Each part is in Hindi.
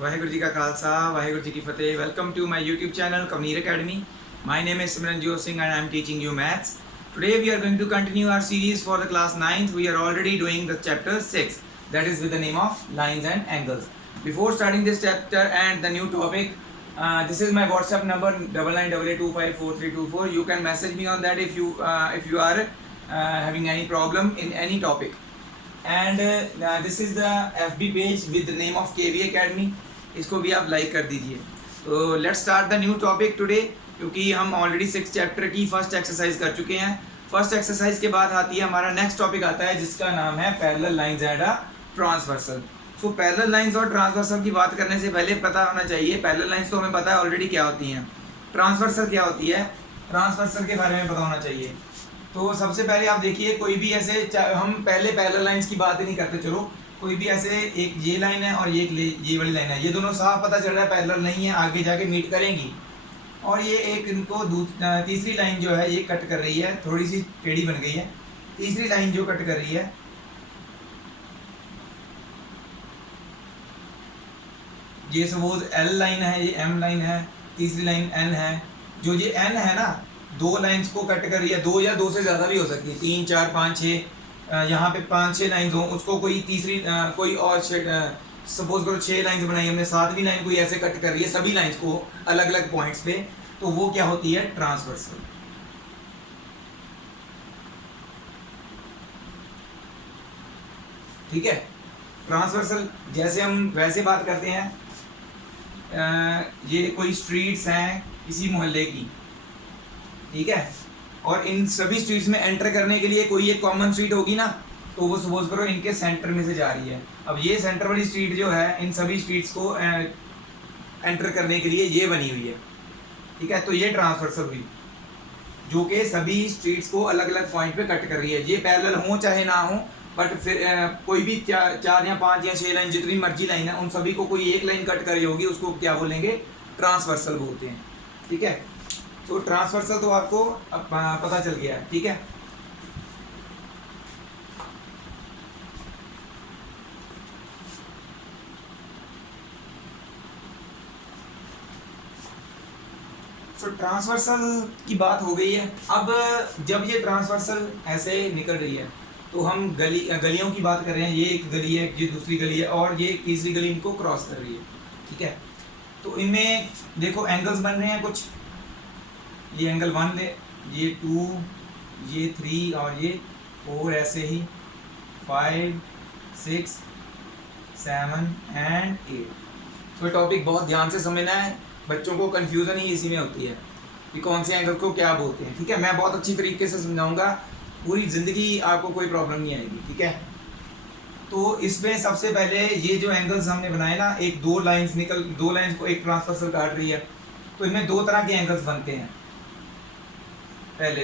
वाहेगुरु जी का खालसा वाहेगुरु जी की फतेह। Welcome to my YouTube channel Kavneer academy. My name is Simranjot Singh and I am teaching you maths. Today we are going to continue our series for the class 9th. We are already doing the chapter 6, that is with the name of lines and angles. Before starting this chapter and the new topic, this is my WhatsApp number 9988254324. You can message me on that if you are having any problem in any topic. And this is the FB page with the name of KV Academy. इसको भी आप लाइक कर दीजिए. तो let's start the new topic today, क्योंकि हम ऑलरेडी 6 चैप्टर की फर्स्ट एक्सरसाइज कर चुके हैं. फर्स्ट एक्सरसाइज के बाद आती है हमारा नेक्स्ट टॉपिक आता है जिसका नाम है parallel lines and transversal. So parallel lines और ट्रांसवर्सल की बात करने से पहले पता होना चाहिए, पैरेलल लाइंस तो हमें पता है ऑलरेडी क्या होती हैं, ट्रांसवर्सल क्या होती है, ट्रांसवर्सल के बारे में पता होना चाहिए. तो सबसे पहले आप देखिए, कोई भी ऐसे, हम पहले पैरेलल लाइंस की बात ही नहीं करते, चलो कोई भी ऐसे एक ये लाइन है और ये वाली लाइन है, ये दोनों साफ पता चल रहा है पैरेलल नहीं है, आगे जाके मीट करेंगी. और ये एक इनको तीसरी लाइन जो है ये कट कर रही है, थोड़ी सी टेढ़ी बन गई है. तीसरी लाइन जो कट कर रही है ये सपोज L लाइन है, ये M लाइन है, तीसरी लाइन N है. जो ये N है ना, दो लाइंस को कट कर रही है, दो या दो से ज़्यादा भी हो सकती है, 3 4 5 6, यहाँ पे 5 6 लाइंस हो, उसको कोई तीसरी कोई और सपोज करो 6 लाइंस बनाई हमने, 7वीं लाइन कोई ऐसे कट कर रही है सभी लाइंस को अलग अलग पॉइंट्स पे, तो वो क्या होती है, ट्रांसवर्सल. ठीक है. ट्रांसवर्सल जैसे हम वैसे बात करते हैं, ये कोई स्ट्रीट्स हैं किसी मोहल्ले की, ठीक है, और इन सभी स्ट्रीट्स में एंटर करने के लिए कोई एक कॉमन स्ट्रीट होगी ना, तो वो सपोज करो इनके सेंटर में से जा रही है. अब ये सेंटर वाली स्ट्रीट जो है इन सभी स्ट्रीट्स को एंटर करने के लिए ये बनी हुई है, ठीक है. तो ये ट्रांसवर्सल हुई, जो कि सभी स्ट्रीट्स को अलग अलग पॉइंट पे कट कर रही है. ये पैरेलल हो चाहे ना हो, बट फिर कोई भी 4 या 5 या 6 लाइन, जितनी मर्जी लाइन है, उन सभी को कोई एक लाइन कट करी होगी, उसको क्या बोलेंगे, ट्रांसवर्सल बोलते हैं. ठीक है. तो ट्रांसवर्सल तो आपको अब पता चल गया है. ठीक है. तो ट्रांसवर्सल की बात हो गई है. अब जब ये ट्रांसवर्सल ऐसे निकल रही है तो हम गलियों की बात कर रहे हैं. ये एक गली है, ये दूसरी गली है, और ये तीसरी गली इनको क्रॉस कर रही है. ठीक है. तो इनमें देखो एंगल्स बन रहे हैं कुछ, ये एंगल 1 है, ये 2, ये 3 और ये 4, ऐसे ही 5 6 7 एंड 8. तो टॉपिक बहुत ध्यान से समझना है, बच्चों को कंफ्यूजन ही इसी में होती है कि कौन से एंगल को क्या बोलते हैं. ठीक है. मैं बहुत अच्छी तरीके से समझाऊंगा, पूरी ज़िंदगी आपको कोई प्रॉब्लम नहीं आएगी. ठीक है. तो इसमें सबसे पहले ये जो एंगल्स हमने बनाए ना, एक दो लाइंस को एक ट्रांसवर्सल काट रही है, तो इनमें दो तरह के एंगल्स बनते हैं. पहले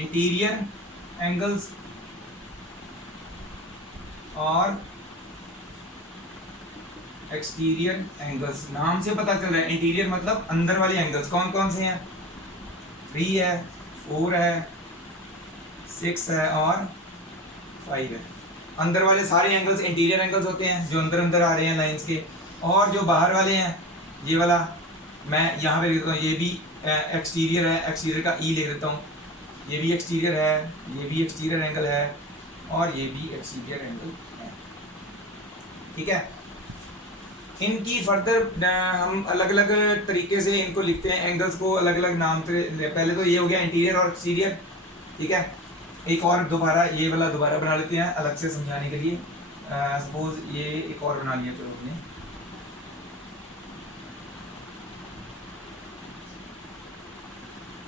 इंटीरियर एंगल्स और एक्सटीरियर एंगल्स. नाम से पता चल रहा है, इंटीरियर मतलब अंदर वाले एंगल्स. कौन कौन से हैं, 3 है, 4 है, 6 है और 5 है. अंदर वाले सारे एंगल्स इंटीरियर एंगल्स होते हैं, जो अंदर अंदर आ रहे हैं लाइंस के. और जो बाहर वाले हैं, ये वाला मैं यहाँ पे लिख देता हूँ, ये भी एक्सटीरियर है, एक्सटीरियर का ई लिख देता हूँ. ये भी एक्सटीरियर है, ये भी एक्सटीरियर एंगल है, और ये भी एक्सटीरियर एंगल है. ठीक है. इनकी फर्दर हम अलग अलग तरीके से इनको लिखते हैं, एंगल्स को अलग अलग नाम से. पहले तो ये हो गया इंटीरियर और एक्सटीरियर. ठीक है. एक और दोबारा ये वाला दोबारा बना लेते हैं अलग से समझाने के लिए. सपोज ये एक और बना लिया, चलो हमने.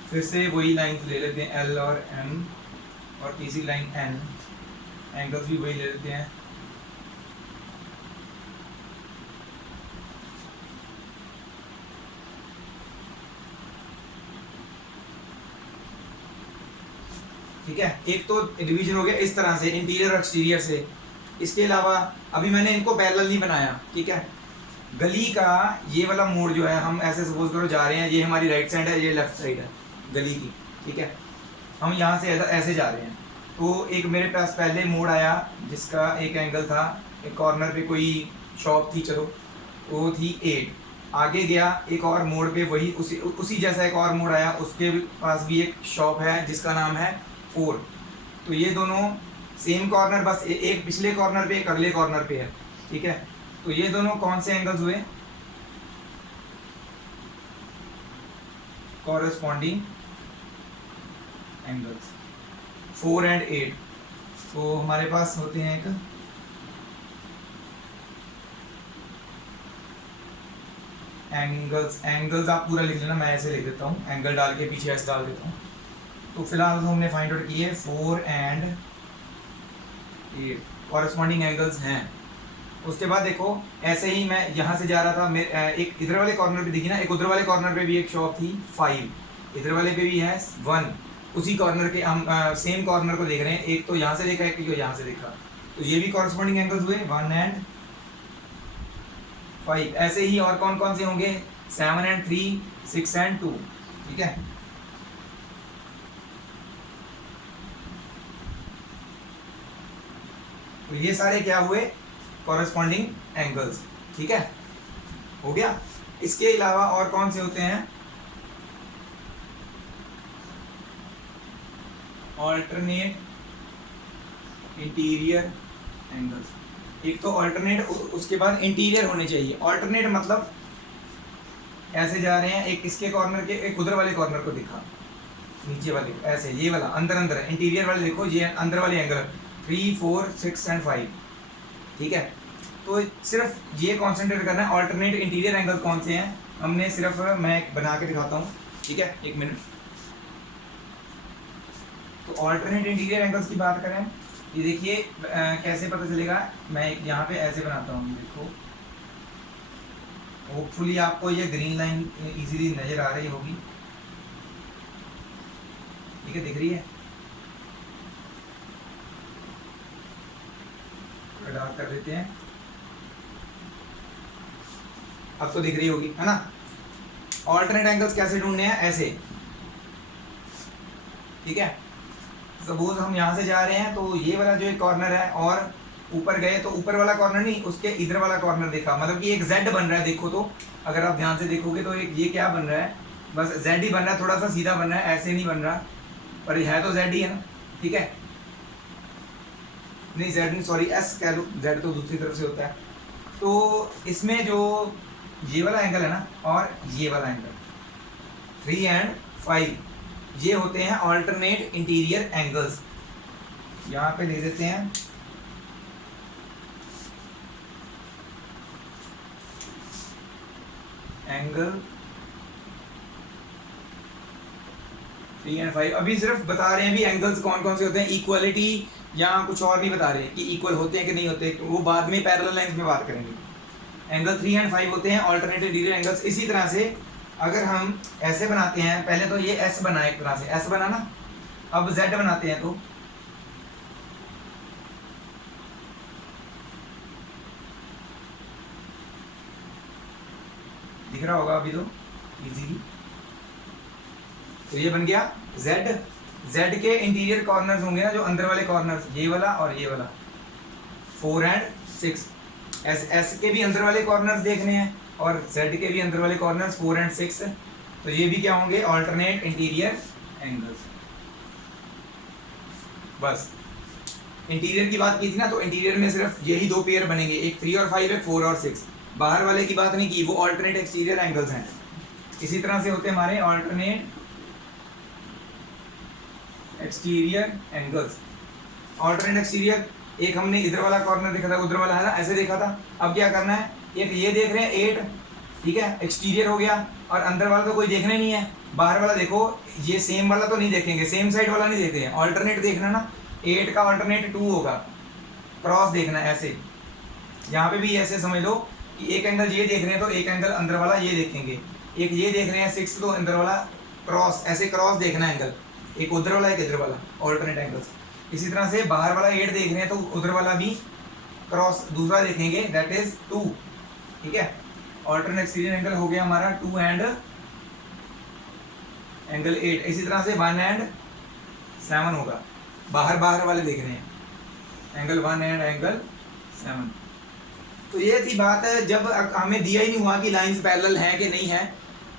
फिर से वही लाइन ले लेते हैं, L और M, और तीसरी लाइन N. एंगल्स भी वही ले लेते हैं. ठीक है. एक तो डिवीजन हो गया इस तरह से, इंटीरियर और एक्सटीरियर से. इसके अलावा अभी मैंने इनको पैरेलल नहीं बनाया. ठीक है. गली का ये वाला मोड़ जो है, हम ऐसे सपोज करो जा रहे हैं, ये हमारी राइट साइड है, ये लेफ्ट साइड है गली की. ठीक है. हम यहाँ से ऐसे जा रहे हैं, तो एक मेरे पास पहले मोड़ आया जिसका एक एंगल था, एक कॉर्नर पे कोई शॉप थी, चलो वो थी 8। आगे गया एक और मोड़ पे वही उसी जैसा एक और मोड़ आया, उसके पास भी एक शॉप है जिसका नाम है 4। तो ये दोनों सेम कॉर्नर, बस एक पिछले कॉर्नर पे एक अगले कॉर्नर पे है, ठीक है। तो ये दोनों कौन से एंगल्स हुए? Corresponding angles 4 and 8। तो हमारे पास होते हैं एक एंगल्स आप पूरा लिख लेना, मैं ऐसे लिख देता हूँ, एंगल डाल के पीछे ऐसे डाल देता हूँ। तो फिलहाल तो हमने फाइंड आउट किए 4 एंड 8 कॉरेस्पॉन्डिंग एंगल्स हैं। उसके बाद देखो ऐसे ही मैं यहाँ से जा रहा था, एक इधर वाले कॉर्नर पे देखी ना, एक उधर वाले कॉर्नर पे भी एक शॉप थी 5, इधर वाले पे भी है 1। उसी कॉर्नर के हम सेम कॉर्नर को देख रहे हैं, एक तो यहाँ से देखा एक यहाँ से देखा, तो ये भी कॉरेस्पॉन्डिंग एंगल्स हुए 1 एंड 5। ऐसे ही और कौन कौन से होंगे? 7 एंड 3, 6 एंड 2, ठीक है। तो ये सारे क्या हुए? कॉरेस्पॉन्डिंग एंगल्स, ठीक है, हो गया। इसके अलावा और कौन से होते हैं? Alternate interior angles. एक तो ऑल्टरनेट, उसके बाद इंटीरियर होने चाहिए। ऑल्टरनेट मतलब ऐसे जा रहे हैं, एक इसके कॉर्नर के एक उधर वाले कॉर्नर को दिखा, नीचे वाले ऐसे, ये वाला अंदर अंदर है। इंटीरियर वाले देखो, ये अंदर वाले एंगल 3, 4, 6 एंड 5, ठीक है। तो सिर्फ ये कॉन्सेंट्रेट करना है ऑल्टरनेट इंटीरियर एंगल कौन से हैं। हमने सिर्फ, मैं बना के दिखाता हूँ, ठीक है, एक मिनट। तो ऑल्टरनेट इंटीरियर एंगल्स की बात करें, ये देखिए कैसे पता चलेगा। मैं यहाँ पे ऐसे बनाता हूँ, ये देखो, होपफुली आपको ये ग्रीन लाइन इजीली नज़र आ रही होगी, ठीक है, दिख रही है? डार्क कर देते हैं, अब तो दिख रही होगी, है ना। ऑल्टरनेट एंगल्स कैसे ढूंढने हैं? ऐसे, ठीक है। सपोज हम यहाँ से जा रहे हैं, तो ये वाला जो एक कॉर्नर है, और ऊपर गए तो ऊपर वाला कॉर्नर नहीं, उसके इधर वाला कॉर्नर देखा, मतलब कि एक जेड बन रहा है। देखो तो अगर आप ध्यान से देखोगे तो एक ये क्या बन रहा है? बस जेड ही बन रहा है, थोड़ा सा सीधा बन रहा है, ऐसे नहीं बन रहा, पर है तो जेड ही है ना, ठीक है। नहीं जेड नहीं, सॉरी एस कह लो, जेड तो दूसरी तरफ से होता है। तो इसमें जो ये वाला एंगल है ना, और ये वाला एंगल 3 एंड 5, ये होते हैं ऑल्टरनेट इंटीरियर एंगल्स। यहाँ पे ले देते हैं एंगल 3 एंड 5। अभी सिर्फ बता रहे हैं भी एंगल्स कौन कौन से होते हैं, इक्वलिटी या कुछ और नहीं बता रहे हैं कि इक्वल होते हैं कि नहीं होते, वो बाद में पैरेलल लाइंस में बात करेंगे। एंगल 3 एंड 5 होते हैं ऑल्टरनेट इंटीरियर एंगल्स। इसी तरह से अगर हम ऐसे बनाते हैं, पहले तो ये एस बना, एक तरह से एस बना ना, अब जेड बनाते हैं, तो दिख रहा होगा अभी तो इजीली। तो ये बन गया जेड। जेड के इंटीरियर कॉर्नर्स होंगे ना, जो अंदर वाले कॉर्नर्स, ये वाला और ये वाला 4 एंड 6। एस के भी अंदर वाले कॉर्नर्स देखने हैं, और जेड के भी अंदर वाले कॉर्नर्स 4 एंड 6। तो ये भी क्या होंगे? Alternate interior angles. बस इंटीरियर की बात की थी ना, तो इंटीरियर में सिर्फ यही दो पेयर बनेंगे, एक 3 और 5, एक 4 और 6। बाहर वाले की बात नहीं की, वो ऑल्टरनेट एक्सटीरियर एंगल्स हैं। इसी तरह से होते हैं हमारे alternate exterior angles. Alternate exterior, एक हमने इधर वाला कॉर्नर देखा था, उधर वाला है ना, ऐसे देखा था। अब क्या करना है, एक ये देख रहे हैं 8, ठीक है, एक्सटीरियर हो गया, और अंदर वाला तो कोई देखना नहीं है। बाहर वाला देखो, ये सेम वाला तो नहीं देखेंगे, सेम साइड वाला नहीं देखते हैं, ऑल्टरनेट देखना ना। 8 का ऑल्टरनेट 2 होगा, क्रॉस देखना है ऐसे। यहाँ पे भी ऐसे समझ लो कि एक एंगल ये देख रहे हैं तो एक एंगल अंदर वाला ये देखेंगे, एक ये देख रहे हैं 6 तो अंदर वाला क्रॉस, ऐसे क्रॉस देखना एंगल, एक उधर वाला एक इधर वाला, ऑल्टरनेट एंगल्स। इसी तरह से बाहर वाला 8 देख रहे हैं तो उधर वाला भी क्रॉस दूसरा देखेंगे, दैट इज 2, ठीक है। ऑल्टरनेट एक्सटीरियर एंगल हो गया हमारा 2 एंड एंगल 8। इसी तरह से 1 एंड 7 होगा, बाहर बाहर वाले देख रहे हैं, एंगल 1 एंड एंगल 7। तो ये थी बात है, जब हमें दिया ही नहीं हुआ कि लाइंस पैरेलल हैं कि नहीं है,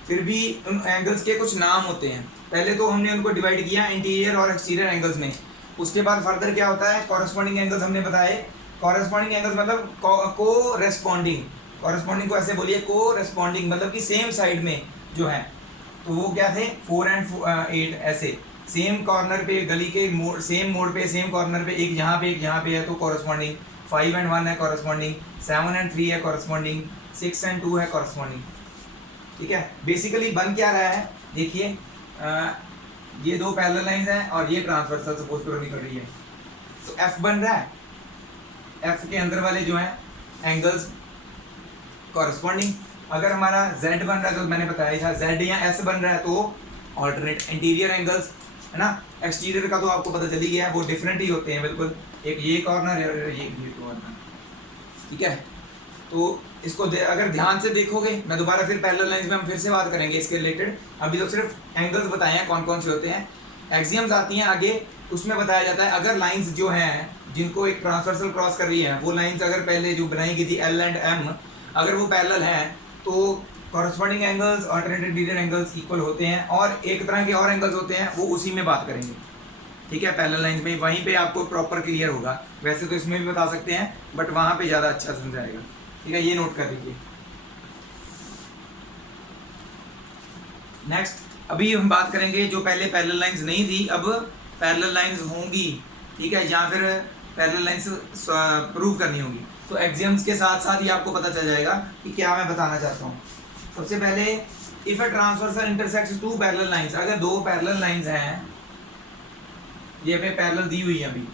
फिर भी उन एंगल्स के कुछ नाम होते हैं। पहले तो हमने उनको डिवाइड किया इंटीरियर और एक्सटीरियर एंगल्स में। उसके बाद फर्दर क्या होता है, कॉरेस्पॉन्डिंग एंगल्स हमने बताए। कॉरेस्पॉन्डिंग एंगल्स मतलब को-रेस्पॉन्डिंग, कॉरेस्पॉन्डिंग को ऐसे बोलिए को-रेस्पॉन्डिंग, मतलब कि सेम साइड में जो है। तो वो क्या थे, 4 and 8 ऐसे सेम कॉर्नर पे, गली के सेम मोड़ पे, सेम कॉर्नर पे, एक यहाँ पे एक यहाँ पे है तो कॉरेस्पॉन्डिंग। 5 and 1 है कॉरेस्पॉन्डिंग, 7 and 3 है कॉरेस्पॉन्डिंग, 6 and 2 है कॉरेस्पॉन्डिंग। ठीक है, बेसिकली बन क्या रहा है, देखिए ये दो पैरेलल लाइंस हैं और ये ट्रांसवर्सल सपोज करो निकल रही है, तो एफ बन रहा है। एफ के अंदर वाले जो हैं एंगल्स कॉरेस्पॉन्डिंग। अगर हमारा जेड बन रहा है तो मैंने बताया था, जेड या एस बन रहा है तो ऑल्टरनेट इंटीरियर एंगल्स, है ना। एक्सटीरियर का तो आपको पता चल ही गया है, वो डिफरेंट ही होते हैं बिल्कुल, एक ये कॉर्नर है और ये कॉर्नर। ठीक है, तो इसको अगर ध्यान से देखोगे, मैं दोबारा फिर पैरेलल लाइंस में हम फिर से बात करेंगे इसके रिलेटेड। अभी तो सिर्फ एंगल्स बताए हैं कौन कौन से होते हैं। एक्सियम्स आती हैं आगे, उसमें बताया जाता है अगर लाइंस जो हैं जिनको एक ट्रांसवर्सल क्रॉस कर रही है, वो लाइंस अगर पहले जो बनाई गई थी एल एंड एम, अगर वो पैरेलल हैं तो corresponding angles alternate interior angles equal होते हैं। और एक तरह के और एंगल्स होते हैं, वो उसी में बात करेंगे। ठीक है, पैरेलल लाइंस में वहीं पे आपको प्रॉपर क्लियर होगा। वैसे तो इसमें भी बता सकते हैं बट वहाँ पे ज़्यादा अच्छा समझाएगा। ठीक है, ये नोट कर लीजिए। नेक्स्ट अभी हम बात करेंगे जो पहले पैरेलल लाइंस नहीं थी, अब पैरेलल लाइंस होंगी। ठीक है, या फिर पैरेलल लाइंस प्रूव करनी होगी। तो एक्सियम्स के साथ साथ ही आपको पता चल जाएगा कि क्या मैं बताना चाहता हूँ। सबसे पहले, if a transversal intersects two parallel lines, अगर दो पैरेलल लाइंस हैं, ये पे पैरेलल दी हुई है अभी,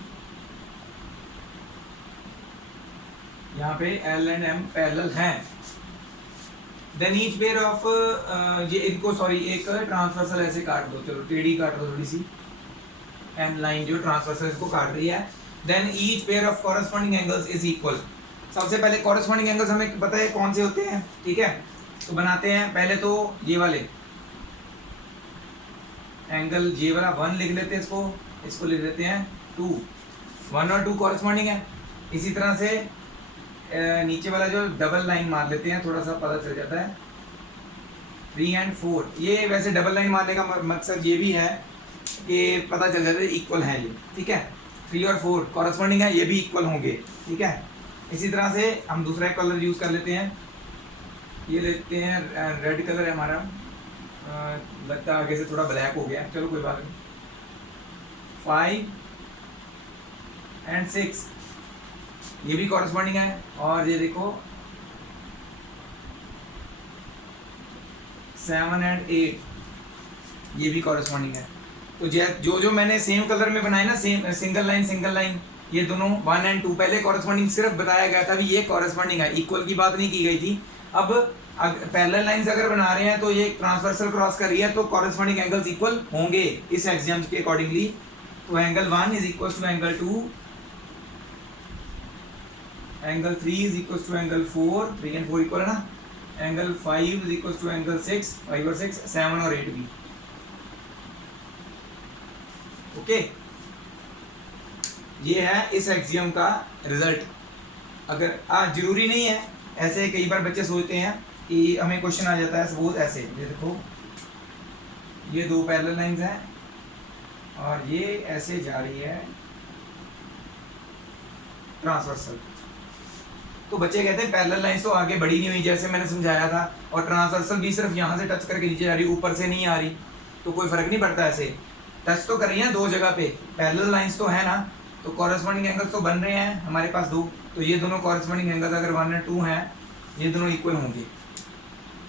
यहाँ पे एल एंड एम पैरेलल हैं, देन ईच पेयर ऑफ, ये इनको सॉरी एक ट्रांसवर्सल ऐसे काट दो, चलो टेढ़ी काट दो थोड़ी सी, एम लाइन जो ट्रांसवर्सल इसको काट रही है, then each pair of corresponding angles is equal. सबसे पहले कॉरेस्पॉन्डिंग एंगल्स हमें पता है कौन से होते हैं। ठीक है, तो बनाते हैं पहले तो ये वाले एंगल, ये वाला 1 लिख लेते हैं, इसको लिख देते हैं 2, 1 और 2 कॉरेस्पॉन्डिंग है। इसी तरह से नीचे वाला जो डबल लाइन मार लेते हैं, थोड़ा सा पता चल जाता है, 3 and 4। ये वैसे डबल लाइन मारने का मकसद ये भी है कि पता चल जाता है इक्वल है ये। ठीक है, 3 और 4 कॉरेस्पॉन्डिंग है, ये भी इक्वल होंगे। ठीक है, इसी तरह से हम दूसरा एक कलर यूज़ कर लेते हैं, ये लेते हैं रेड कलर है हमारा, लगता है आगे से थोड़ा ब्लैक हो गया, चलो कोई बात नहीं। 5 and 6 ये भी कॉरेस्पॉन्डिंग है, और ये देखो 7 and 8 ये भी कॉरेस्पॉन्डिंग है। तो जो जो मैंने सेम कलर में बनाए ना, सेम सिंगल लाइन, ये दोनों 1 and 2 पहले कॉरेस्पॉन्डिंग सिर्फ बताया गया था, भी ये कॉरेस्पॉन्डिंग है, इक्वल की बात नहीं की गई थी। अब पैरेलल लाइंस अगर बना रहे हैं तो ये ट्रांसवर्सल क्रॉस कर रही है, तो कॉरेस्पॉन्डिंग एंगल्स इक्वल होंगे इस एक्सियम के अकॉर्डिंगली। तो angle 1 is equal to angle 2, angle 3 is equal to angle 4, 3 and 4 इक्वल है ना, angle 5 is equal to angle 6, 5 और 6, 7 और 8 भी। ओके, ये है इस एक्सियम का रिजल्ट। अगर जरूरी नहीं है, ऐसे कई बार बच्चे सोचते हैं कि हमें क्वेश्चन आ जाता है सपोज ऐसे, ये देखो ये दो पैरेलल लाइंस हैं और ये ऐसे जा रही है ट्रांसवर्सल, तो बच्चे कहते हैं पैरेलल लाइंस तो आगे बढ़ी नहीं हुई जैसे मैंने समझाया था, और ट्रांसवर्सल भी सिर्फ यहाँ से टच करके नीचे जा रही, ऊपर से नहीं आ रही, तो कोई फर्क नहीं पड़ता। ऐसे टच तो कर रही है दो जगह पे, पैरेलल लाइंस तो है ना, तो कॉरेस्पॉन्डिंग एंगल्स तो बन रहे हैं हमारे पास दो, तो ये दोनों कॉरेस्पॉन्डिंग एंगल्स अगर 1 और 2 हैं, ये दोनों इक्वल होंगे।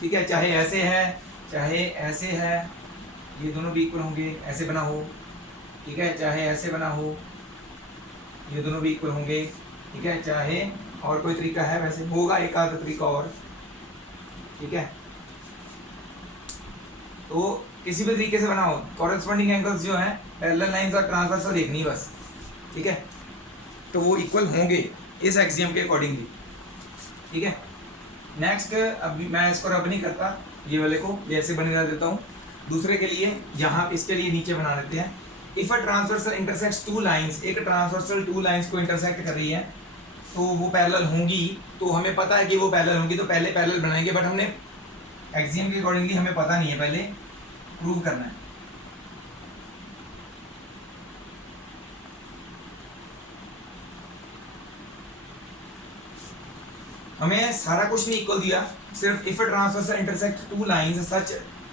ठीक है, चाहे ऐसे है चाहे ऐसे है, ये दोनों भी इक्वल होंगे, ऐसे बना हो। ठीक है, चाहे ऐसे बना हो, ये दोनों भी इक्वल होंगे। ठीक है, चाहे और कोई तरीका है, वैसे होगा एक आधा तरीका और। ठीक है, तो किसी भी तरीके से बनाओ, कॉरेस्पॉन्डिंग एंगल्स जो हैं पैरेलल लाइंस और ट्रांसवर्सल देखनी बस। ठीक है, तो वो इक्वल होंगे इस एक्सियम के अकॉर्डिंगली। ठीक है, नेक्स्ट अभी मैं इसको रब नहीं करता, ये वाले को जैसे बना देता हूँ। दूसरे के लिए यहाँ इसके लिए नीचे बना लेते हैं। If a transversal intersects two lines, एक ट्रांसवर्सल 2 लाइंस को इंटरसेक्ट कर रही है, तो वो पैरेलल होंगी, तो हमें पता है कि वो पैरेलल होंगी, तो पहले पैरेलल बनाएंगे, बट हमने एक्सियम के अकॉर्डिंगली हमें पता नहीं है, पहले प्रूव करना है। हमें सारा कुछ नहीं इक्वल दिया, सिर्फ if transversal intersect two lines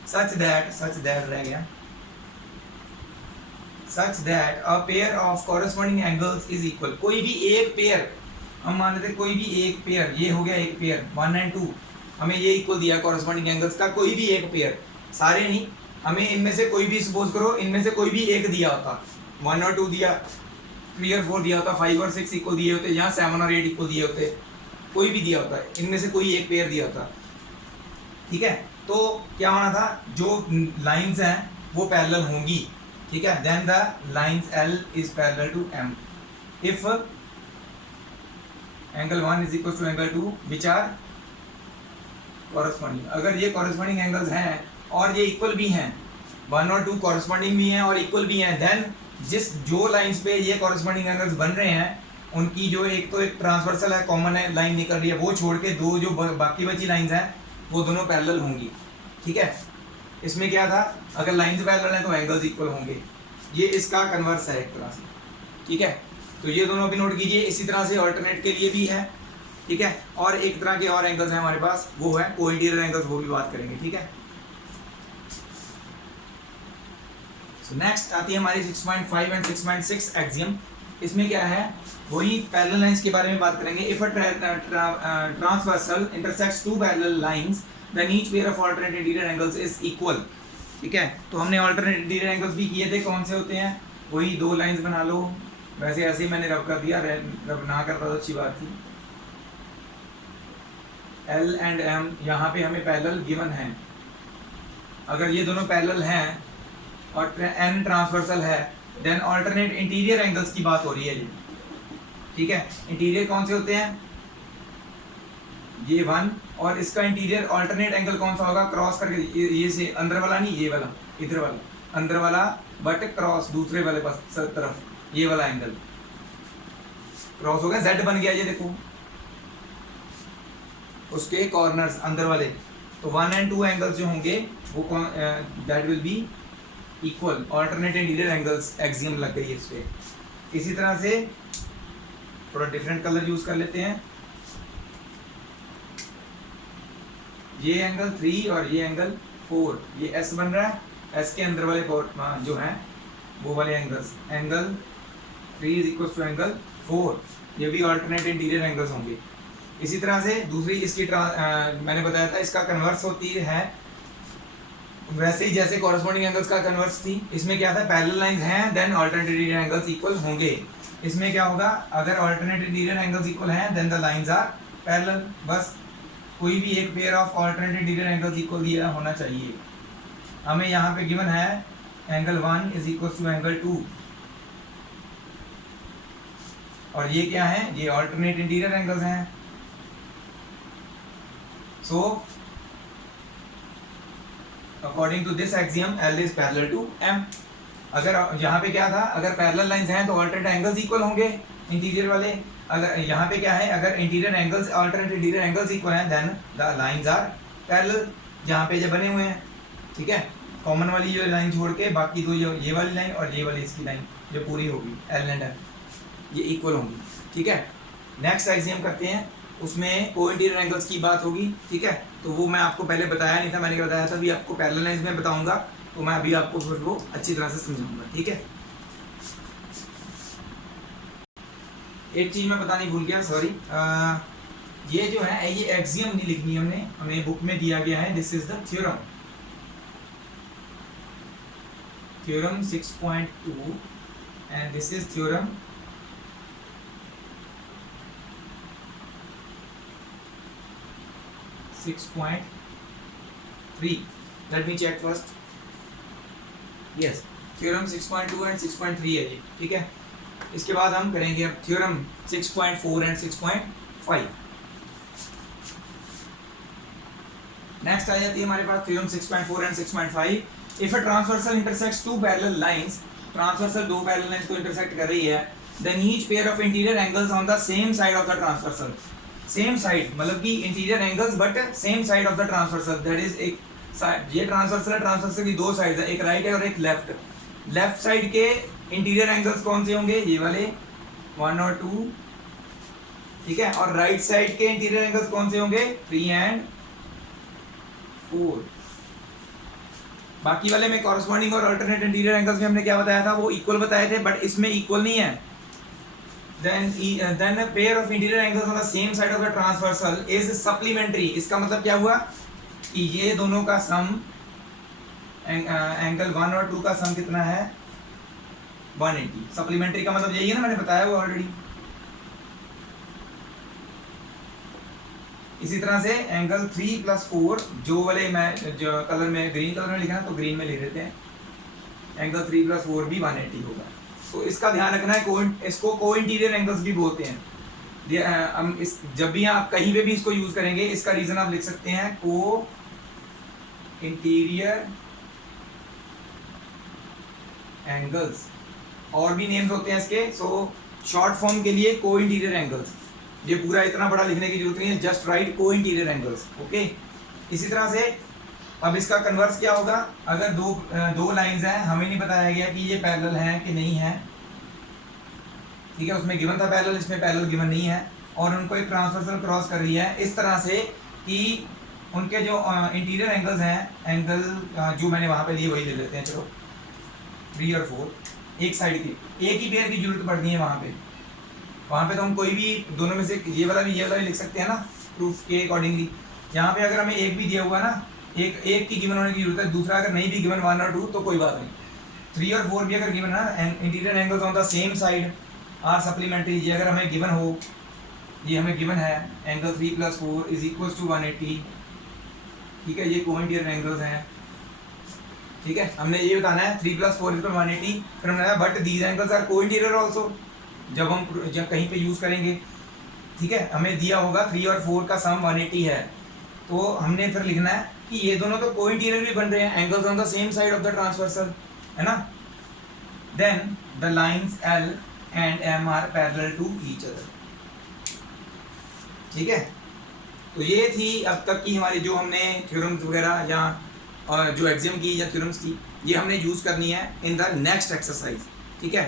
such that रह गया, such that a pair of corresponding angles is equal। कोई भी एक पेयर, हम मान लेते कोई भी एक पेयर, ये हो गया एक पेयर 1 और 2, हमें ये इक्वल दिया कॉरेस्पॉन्डिंग एंगल्स का कोई भी एक पेयर, सारे नहीं, हमें इनमें से कोई भी, सपोज करो इनमें से कोई भी एक दिया होता, 1 और 2 दिया, 3 और 4 दिया होता, 5 और 6 इक्वल दिए होते, यहाँ 7 और 8 इक्वल दिए होते, कोई भी दिया होता है, इनमें से कोई एक पेयर दिया होता, ठीक है। तो क्या होना था, जो लाइंस हैं वो पैरेलल होंगी, ठीक है। Then the lines L is parallel to M if angle 1 is equal to angle 2 which are corresponding. अगर ये कॉरेस्पॉन्डिंग एंगल्स हैं और ये इक्वल भी हैं, 1 और 2 कॉरेस्पॉन्डिंग भी हैं और इक्वल भी हैं, देन जो लाइंस पे ये कॉरेस्पॉन्डिंग एंगल्स बन रहे हैं उनकी जो एक तो एक ट्रांसवर्सल है, कॉमन है, लाइन निकल रही है, वो छोड़ के दो जो बाकी बची लाइंस हैं वो दोनों पैरेलल होंगी, ठीक है। इसमें क्या था, अगर लाइंस पैरेलल हैं तो एंगल्स इक्वल होंगे, ये इसका कन्वर्स है एक तरह से, ठीक है। तो ये दोनों भी नोट कीजिए। इसी तरह से अल्टरनेट के लिए भी है, ठीक है। और एक तरह के और एंगल्स हैं हमारे पास, वो है कोइंटीरियर एंगल्स, वो भी बात करेंगे, ठीक है। सो नेक्स्ट आती है हमारी 6.5 एंड 6.6 एक्सियम। इसमें क्या है, वही पैरेलल लाइंस के बारे में बात करेंगे। If a transversal intersects two parallel lines then each pair of alternate interior angles is equal, ठीक है। तो हमने अल्टरनेट इंटीरियर एंगल्स भी किए थे, कौन से होते हैं, वही दो लाइंस बना लो, वैसे ऐसे ही मैंने रब कर दिया, रब ना करता तो अच्छी बात थी। L एंड M यहाँ पे हमें पैरेलल गिवन है, अगर ये दोनों पैरेलल हैं और N ट्रांसवर्सल है, देन अल्टरनेट इंटीरियर एंगल्स की बात हो रही है जी, ठीक है। इंटीरियर कौन से होते हैं, ये 1, और इसका इंटीरियर अल्टरनेट एंगल कौन सा होगा, क्रॉस करके, ये से अंदर वाला नहीं, ये वाला, इधर वाला, अंदर वाला बट क्रॉस दूसरे वाले पास तरफ, ये वाला एंगल क्रॉस हो गया, Z बन गया, ये देखो उसके कॉर्नर्स अंदर वाले। तो 1 और 2 एंगल्स जो होंगे वो that will be equal, alternate interior angles axiom लग गई है इस पे। इसी तरह से थोड़ा डिफरेंट कलर यूज कर लेते हैं, ये एंगल 3 और ये एंगल 4, ये S बन रहा है, S के अंदर वाले जो हैं वो वाले angles, angle 3 is equal to angle 4, ये भी अल्टरनेट इंटीरियर एंगल्स होंगे। इसी तरह से दूसरी इसकी मैंने बताया था इसका कन्वर्स होती है, वैसे ही जैसे कॉरेस्पॉन्डिंग एंगल्स का कन्वर्स थी, इसमें क्या था, पैरेलल लाइंस हैं then alternate interior angles equal होंगे। इसमें क्या होगा, अगर अल्टरनेट इंटीरियर एंगल्स इक्वल हैं then the lines are parallel, बस कोई भी एक pair of alternate interior angles equal दिया होना चाहिए। हमें यहाँ पे गिवन है angle 1 is equal to angle 2, और ये क्या है, ये अल्टरनेट इंटीरियर एंगल्स हैं। So according to this axiom L is parallel to M। अगर यहाँ पे क्या था, अगर पैरेलल लाइंस हैं तो अल्टरनेट एंगल्स इक्वल होंगे इंटीरियर वाले, अगर यहाँ पे क्या है, अगर interior angles alternate interior angles equal हैं then the lines are parallel, जहाँ पे जो बने हुए हैं, ठीक है। कॉमन वाली जो लाइन छोड़ के बाकी दो, जो ये वाली लाइन और ये वाली इसकी लाइन जो पूरी होगी L एंड M, ये इक्वल होंगी, ठीक है। नेक्स्ट एक्सियम करते हैं, उसमें को इंटीरियर एंगल्स की बात होगी, ठीक है। तो वो मैं आपको पहले बताया नहीं था, मैंने क्या बताया था, अभी आपको पैरेलल लाइंस में बताऊंगा, तो मैं अभी आपको फिर वो अच्छी तरह से समझाऊंगा, ठीक है। एक चीज़ मैं बतानी भूल गया, सॉरी, ये जो है ये एक्सियम नहीं लिखनी हमने, हमें बुक में दिया गया है, this is the theorem, theorem 6.2 and this is theorem 6.3। Let me check first. Yes, theorem 6.2 and 6.3 है ये, ठीक है। इसके बाद हम करेंगे अब थ्योरम 6.4 एंड 6.5। नेक्स्ट आ जाती है हमारे पास theorem 6.4 and 6.5। If a transversal intersects two parallel lines, transversal दो पैरेलल लाइंस को इंटरसेक्ट कर रही है, then each pair of interior angles on the same side of the transversal, same side मतलब कि interior angles but same side of the transversal, that is एक ये ट्रांसवर्सल है, ट्रांसवर्सल की दो साइड है, एक राइट है और एक लेफ्ट। लेफ्ट साइड के इंटीरियर एंगल्स कौन से होंगे, ये वाले 1 और 2, ठीक है, और राइट साइड के इंटीरियर एंगल्स कौन से होंगे, 3 एंड 4। बाकी वाले में कॉरस्पॉन्डिंग और अल्टरनेट इंटीरियर एंगल्स में हमने क्या बताया था, वो इक्वल बताए थे, बट इसमें इक्वल नहीं है। then a pair of interior angles on the same side of the transversal is supplementary। इसका मतलब क्या हुआ कि ये दोनों का सम एंगल 1 और 2 का सम कितना है, 180। सप्लीमेंट्री का मतलब यही है ना, मैंने बताया वो ऑलरेडी। इसी तरह से एंगल 3 + 4 जो वाले मैं जो कलर में ग्रीन कलर में लिखा है तो ग्रीन में ले लेते हैं, एंगल 3 + 4 भी 180 होगा। तो इसका ध्यान रखना है, इसको को इंटीरियर एंगल्स भी बोलते हैं। हम इस जब भी आप कहीं पे भी इसको यूज करेंगे, इसका रीजन आप लिख सकते हैं को इंटीरियर एंगल्स, और भी नेम्स होते हैं इसके। सो शॉर्ट फॉर्म के लिए को इंटीरियर एंगल्स, ये पूरा इतना बड़ा लिखने की जरूरत नहीं है, जस्ट राइट को इंटीरियर एंगल्स, ओके। इसी तरह से अब इसका कन्वर्स क्या होगा, अगर दो लाइंस हैं, हमें नहीं बताया गया कि ये पैरेलल हैं कि नहीं है, ठीक है, उसमें गिवन था पैरेलल, इसमें पैरेलल गिवन नहीं है, और उनको एक ट्रांसवर्सल क्रॉस कर रही है इस तरह से कि उनके जो इंटीरियर एंगल्स हैं, एंगल जो मैंने वहाँ पे लिए वही ले लेते हैं, चलो 3 और 4 एक साइड की, एक ही पेयर की जरूरत पड़ती है वहाँ पे तो हम कोई भी दोनों में से ये वाला भी लिख सकते हैं ना, प्रूफ के अकॉर्डिंगली। यहाँ पे अगर हमें एक भी दिया हुआ ना, एक की गिवन होने की जरूरत है, दूसरा अगर नहीं भी गिवन 1 और 2 तो कोई बात नहीं, 3 और 4 भी अगर गिवन है ना, interior angles on the same side are supplementary, ये अगर हमें गिवन हो, ये हमें गिवन है एंगल 3 + 4 = 180, ठीक है, ये को इंटीरियर एंगल्स हैं, ठीक है। हमने ये बताना है 3 + 4 = 180, फिर हमने बट दीज एंगल्स आर को इंटीरियर ऑल्सो, जब कहीं पे यूज करेंगे, ठीक है, हमें दिया होगा 3 और 4 का सम 180 है, तो हमने फिर लिखना है कि ये दोनों तो को इंटीरियर भी बन रहे हैं, angles on the same side of the transversal, है ना। Then the lines L and M are parallel to each other, ठीक है। तो ये थी अब तक की हमारी जो हमने थ्योरम्स वगैरह या जो एग्जाम की या थ्योरम्स की, ये हमने यूज करनी है इन द नेक्स्ट एक्सरसाइज, ठीक है।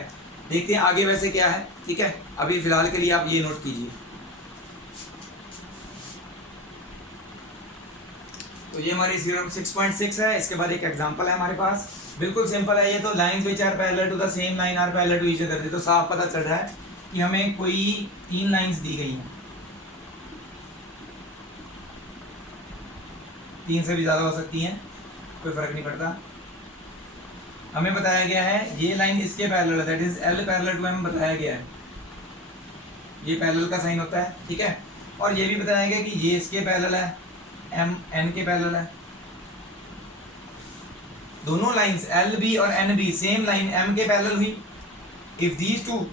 देखते हैं आगे वैसे क्या है, ठीक है। अभी फिलहाल के लिए आप ये नोट कीजिए। तो ये हमारी थ्योरम 6.6 है। इसके बाद एक एग्जांपल है हमारे पास, बिल्कुल सिंपल है ये तो। Lines which are parallel to the same line are parallel to each other, तो साफ पता चल रहा है कि हमें कोई 3 लाइंस दी गई हैं, 3 से भी ज़्यादा हो सकती हैं, कोई फर्क नहीं पड़ता। हमें बताया गया है ये लाइन इसके पैरेलल है, that is L parallel to M बताया गया है, ये पैरेलल का साइन होता है, ठीक है। और ये भी बताया गया कि ये इसके पैरेलल है, M N के पैरेलल है। दोनों लाइंस L भी और N भी सेम लाइन M के पैरेलल हुई। If these two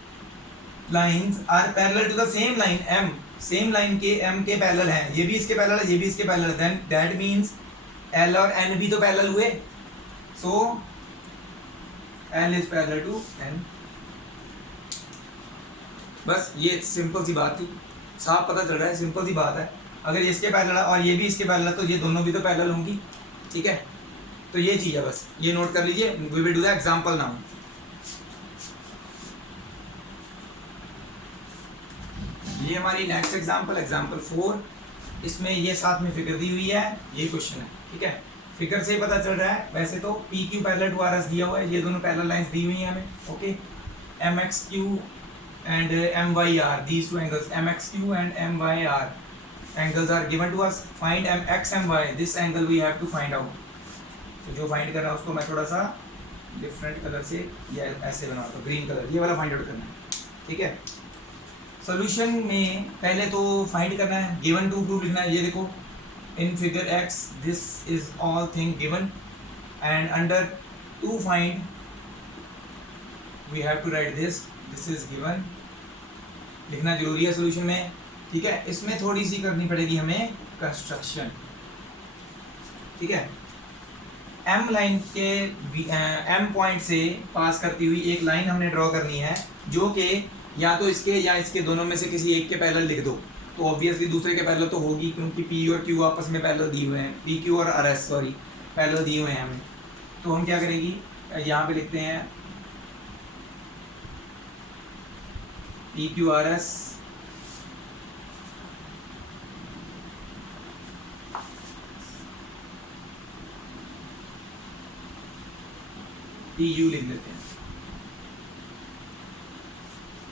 lines are parallel to the same line M, same line के M के पैरेलल हैं, ये भी इसके पैरेलल है, ये भी इसके पैरेलल है, देन दैट मींस L और N भी तो पैरेलल हुए, so L is parallel to N। बस ये सिंपल सी बात थी, साफ पता चल रहा है, सिंपल सी बात है। अगर इसके पैरेलल है और ये भी इसके पैरेलल है तो ये दोनों भी तो पैरेलल होंगी, ठीक है। तो ये चीज़ है, बस ये नोट कर लीजिए। We will do the example now. ये हमारी नेक्स्ट एग्जांपल 4, इसमें ये साथ में फिगर दी हुई है, ये क्वेश्चन है, ठीक है। फिगर से पता चल रहा है, वैसे तो PQ पैरेलल टू RS दिया हुआ है, ये दोनों पैरेलल लाइंस दी हुई हैं हमें, okay. MXQ and MYR, these two angles MXQ and MYR angles are given to us. Find MX and Y, this angle we have to find out. तो जो फाइंड करना है उसको मैं थोड़ा सा डिफरेंट कलर से या ऐसे बनाता हूँ, ग्रीन कलर, ये वाला फाइंड आउट करना है, ठीक है। सॉल्यूशन में पहले तो फाइंड करना है, गिवन टू प्रूफ लिखना है। ये देखो in figure X this is all thing given and under to find we have to write this is given, लिखना जरूरी है सॉल्यूशन में, ठीक है। इसमें थोड़ी सी करनी पड़ेगी हमें कंस्ट्रक्शन, ठीक है। M लाइन के M पॉइंट से पास करती हुई एक लाइन हमने ड्रॉ करनी है जो कि या तो इसके या इसके दोनों में से किसी एक के पैरेलल लिख दो, तो ऑब्वियसली दूसरे के पैरेलल तो होगी, क्योंकि पी और क्यू आपस में पैरेलल दिए हुए हैं, पी क्यू और आर एस सॉरी पैरेलल दिए हुए हैं हमें। तो हम क्या करेंगी, यहाँ पे लिखते हैं P Q R S T U लिख देते हैं।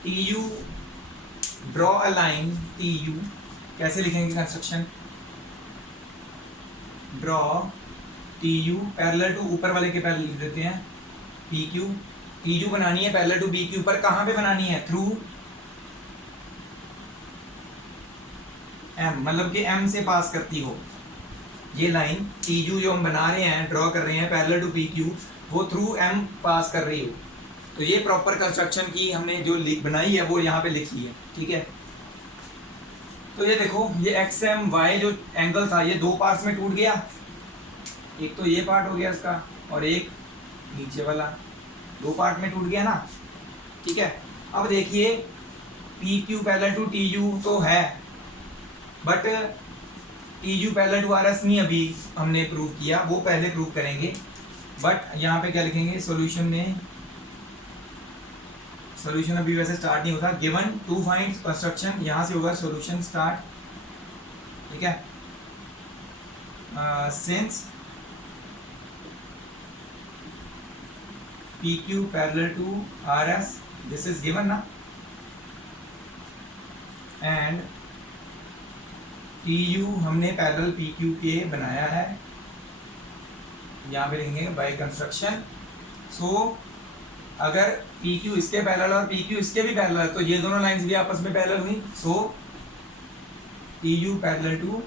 T U, draw a line T U, कैसे लिखेंगे construction, draw T U parallel to, ऊपर वाले के पैरेलल लिख देते हैं पी क्यू। टी यू बनानी है पैरेलल टू बी क्यू, पर कहाँ पे बनानी है, थ्रू एम, मतलब कि एम से पास करती हो ये लाइन। टी यू जो हम बना रहे हैं, ड्रॉ कर रहे हैं पैरेलल टू पी क्यू, वो थ्रू एम पास कर रही हो। तो ये प्रॉपर कंस्ट्रक्शन की हमने जो बनाई है वो यहाँ पे लिखी है, ठीक है। तो ये देखो, ये एक्स एम वाई जो एंगल था ये दो पार्ट्स में टूट गया, एक तो ये पार्ट हो गया इसका और एक नीचे वाला, दो पार्ट में टूट गया ना, ठीक है। अब देखिए P Q parallel to T U तो है, but T U parallel to R S नहीं अभी हमने प्रूव किया, वो पहले प्रूव करेंगे। बट यहाँ पे क्या लिखेंगे सॉल्यूशन में, सॉल्यूशन अभी वैसे स्टार्ट नहीं होता, गिवन टू फाइंड कंस्ट्रक्शन, यहाँ से होगा सॉल्यूशन स्टार्ट, ठीक है। Since P Q parallel to R S, this is given ना, एंड टी यू हमने पैरेलल पी क्यू के बनाया है, यहाँ पे लिखेंगे बाय कंस्ट्रक्शन। सो अगर पी क्यू इसके पैरेलल और पी क्यू इसके भी पैरेलल है तो ये दोनों लाइंस भी आपस में पैरेलल हुई, so T U parallel to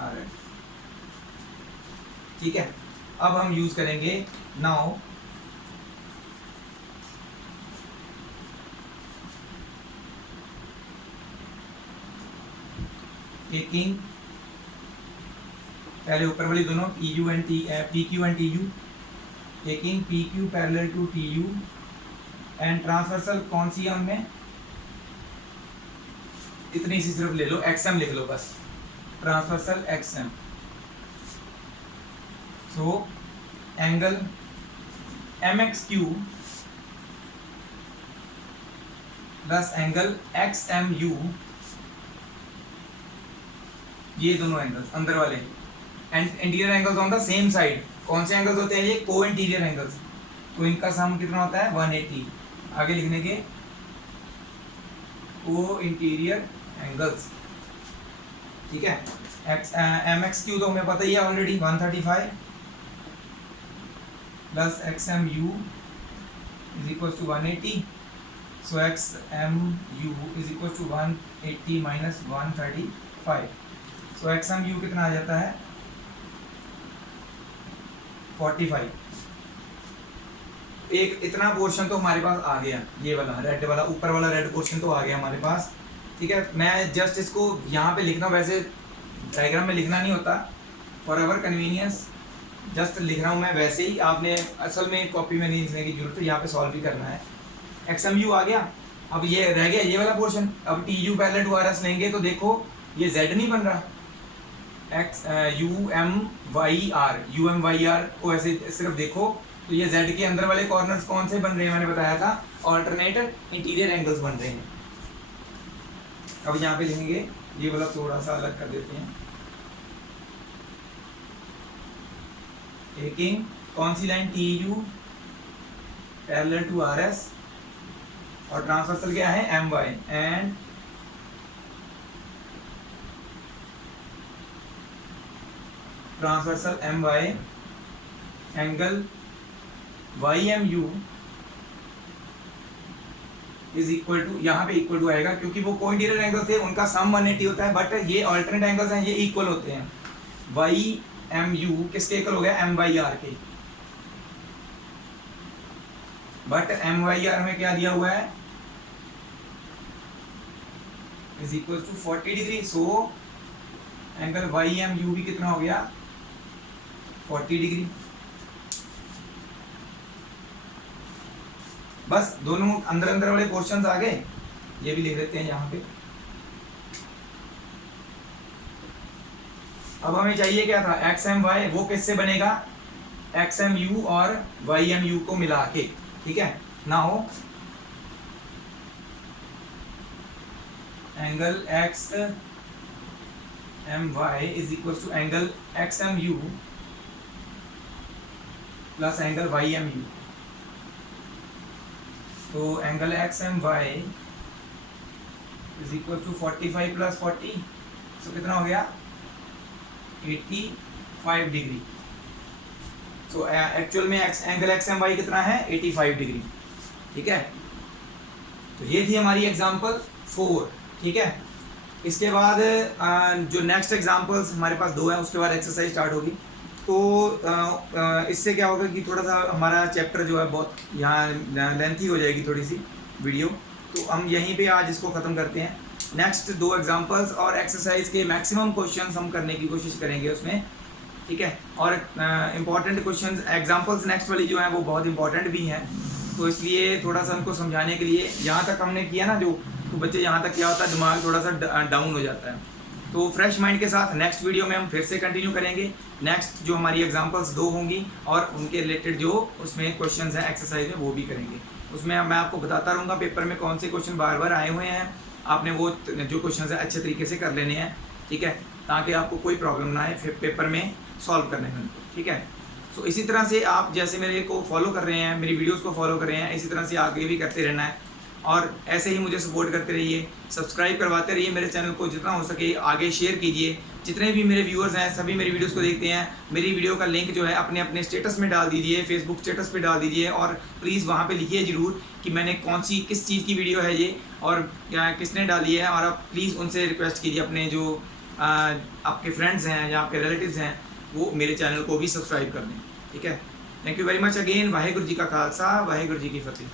R S, ठीक है। अब हम यूज करेंगे नाउ टेकिंग, पहले ऊपर वाली दोनों P Q and T U, taking P Q parallel to T U and transversal कौन सी है उनमें, इतनी सी सिर्फ ले लो, एक्सएम लिख लो बस, transversal X M. So angle M X Q plus angle X M U, ये दोनों एंगल्स अंदर वाले and interior angles on the same side, कौन से एंगल्स होते हैं ये, को इंटीरियर एंगल्स, तो इनका सम कितना होता है 180, आगे लिखने के को इंटीरियर एंगल्स, ठीक है। एक्स एम एक्स क्यू तो हमें पता ही है already 135 plus X M U is equal to 180, so X M U is equal to 180 minus 135, so X M U कितना आ जाता है 45। एक इतना पोर्शन तो हमारे पास आ गया, ये वाला रेड वाला ऊपर वाला रेड पोर्शन तो आ गया हमारे पास, ठीक है। मैं जस्ट इसको यहाँ पे लिखना, वैसे डायग्राम में लिखना नहीं होता, फॉर अवर कन्वीनियंस जस्ट लिख रहा हूँ मैं वैसे ही, आपने असल में कॉपी में नहीं लिखने की जरूरत है, यहाँ पे सॉल्व भी करना है। एक्स एम यू आ गया, अब ये रह गया ये वाला पोर्शन, अब T U parallel to R S लेंगे तो देखो ये जेड नहीं बन रहा, X U M Y R, U M Y R को ऐसे सिर्फ देखो तो ये जेड के अंदर वाले कॉर्नर्स कौन से बन रहे हैं, मैंने बताया था ऑल्टरनेट इंटीरियर एंगल्स बन रहे हैं। अब यहाँ पे लिखेंगे, ये वाला थोड़ा सा अलग कर देते हैं, टेकिंग कौन सी line T U parallel to R S और ट्रांसवर्सल क्या है M Y, and transversal M Y angle Y M U is equal to, यहाँ पे इक्वल टू आएगा क्योंकि वो को इंटीरियर एंगल थे, उनका सम 180 होता है, बट ये अल्टरनेट एंगल्स हैं, ये इक्वल होते हैं। वाई एम यू किसके इक्वल हो गया, एम वाई आर के, बट एम वाई आर में क्या दिया हुआ है is equal to 40 degree, so angle Y M U भी कितना हो गया 40 डिग्री। बस दोनों अंदर अंदर वाले पोर्शंस आ गए, ये भी लिख देते हैं यहाँ पे। अब हमें चाहिए क्या था, एक्स एम वाई, वो किससे बनेगा, एक्स एम यू और वाई एम यू को मिला के, ठीक है ना हो। Angle X M Y is equal to angle X M U plus angle Y M U. तो angle X M Y is equal to 45 plus 40, तो कितना हो गया 85 डिग्री। तो एक्चुअल में एंगल एक्स एम वाई कितना है 85 डिग्री, ठीक है। तो ये थी हमारी एग्जांपल 4, ठीक है। इसके बाद जो नेक्स्ट एग्जांपल्स हमारे पास 2 हैं, उसके बाद एक्सरसाइज स्टार्ट होगी। तो इससे क्या होगा कि थोड़ा सा हमारा चैप्टर जो है बहुत यहाँ लेंथी हो जाएगी थोड़ी सी वीडियो, तो हम यहीं पे आज इसको ख़त्म करते हैं। नेक्स्ट 2 एग्जांपल्स और एक्सरसाइज के मैक्सिमम क्वेश्चंस हम करने की कोशिश करेंगे उसमें, ठीक है। और इम्पॉर्टेंट क्वेश्चंस एग्जांपल्स नेक्स्ट वाली जो है वो बहुत इंपॉर्टेंट भी हैं, तो इसलिए थोड़ा सा उनको समझाने के लिए यहाँ तक हमने किया ना जो, तो बच्चे यहाँ तक क्या होता है दिमाग थोड़ा सा डाउन हो जाता है। तो फ्रेश माइंड के साथ नेक्स्ट वीडियो में हम फिर से कंटिन्यू करेंगे। नेक्स्ट जो हमारी एग्जांपल्स 2 होंगी और उनके रिलेटेड जो उसमें क्वेश्चंस हैं एक्सरसाइज में वो भी करेंगे। उसमें मैं आपको बताता रहूँगा पेपर में कौन से क्वेश्चन बार बार आए हुए हैं, आपने वो जो क्वेश्चन है अच्छे तरीके से कर लेने हैं, ठीक है, ताकि आपको कोई प्रॉब्लम ना आए फिर पेपर में सॉल्व करने में, ठीक है। तो इसी तरह से आप जैसे मेरे को फॉलो कर रहे हैं, मेरी वीडियोस को फॉलो कर रहे हैं, इसी तरह से आगे भी करते रहना है और ऐसे ही मुझे सपोर्ट करते रहिए, सब्सक्राइब करवाते रहिए मेरे चैनल को, जितना हो सके आगे शेयर कीजिए। जितने भी मेरे व्यूअर्स हैं सभी मेरी वीडियोस को देखते हैं, मेरी वीडियो का लिंक जो है अपने अपने स्टेटस में डाल दीजिए, फेसबुक स्टेटस पे डाल दीजिए और प्लीज़ वहाँ पे लिखिए ज़रूर कि मैंने कौन सी किस चीज़ की वीडियो है ये और किसने डाली है, और आप प्लीज़ उनसे रिक्वेस्ट कीजिए अपने जो आपके फ्रेंड्स हैं या आपके रिलेटिव्स हैं वो मेरे चैनल को भी सब्सक्राइब कर दें, ठीक है। Thank you very much again. Waheguru ji का खालसा, वाहेगुरु जी की फतेह।